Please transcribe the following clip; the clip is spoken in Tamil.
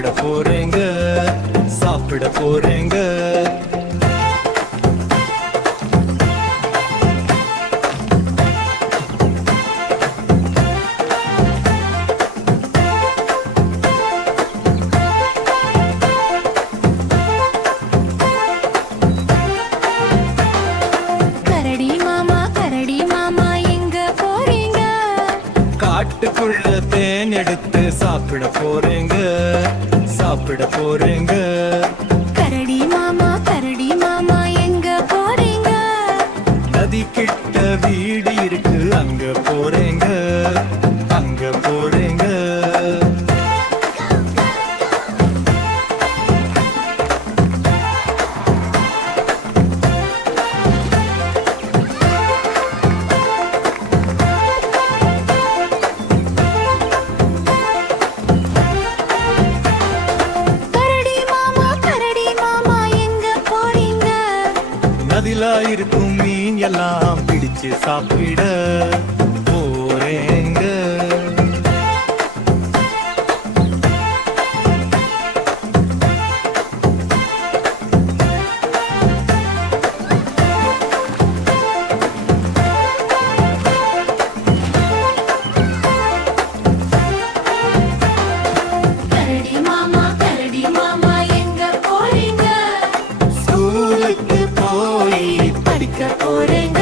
சாப்பிட போறேங்க சாப்பிட போறேங்க. காட்டுக்குள்ள தேன் எடுத்து சாப்பிட போறேங்க சாப்பிட போறேங்க. கரடி மாமா எங்க போறீங்க? நதி கிட்ட வீடு இருக்கு அங்க போறேங்க அங்க போறேங்க. நதிலா இருக்கும் மீன் எல்லாம் பிடிச்சு சாப்பிட போறேங்க. கரடி மாமா எங்க போறீங்க? ஸ்கூலுக்கு போய் படிக்க போறேங்க